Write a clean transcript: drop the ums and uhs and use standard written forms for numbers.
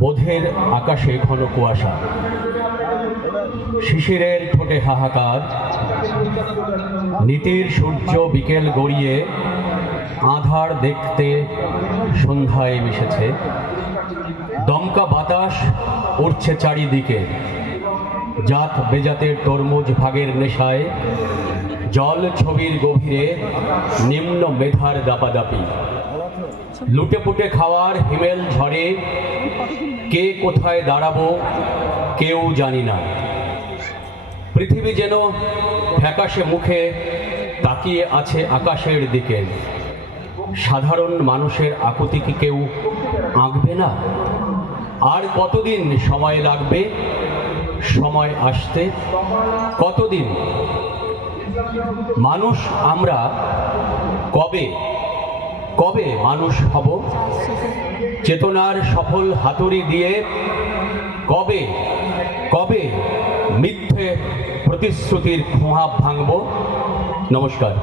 বোধের আকাশে ঘন কুয়াশা, শিশিরের ঠোঁটে হাহাকার, নিতির সূর্য বিকেল গড়িয়ে আঁধার দেখতে সন্ধ্যায় মিশেছে। দমকা বাতাস উড়ছে চারিদিকে, জাত বেজাতের তরমুজ ভাগের নেশায়, জল ছবির গভীরে নিম্ন মেধার দাপাদাপি। লুটে পুটে খাওয়ার হিমেল ঝড়ে কে কোথায় দাঁড়াবো কেউ জানি না। পৃথিবী যেন ফ্যাকাশে মুখে তাকিয়ে আছে আকাশের দিকে। সাধারণ মানুষের আকুতি কি কেউ আঁকবে না? আর কতদিন সময় লাগবে সময় আসতে? কতদিন? মানুষ আমরা কবে কবে মানুষ হব? চেতনার সফল হাতুড়ি দিয়ে কবে কবে মিথ্যে প্রতিশ্রুতির খোঁয়া ভাঙব? নমস্কার।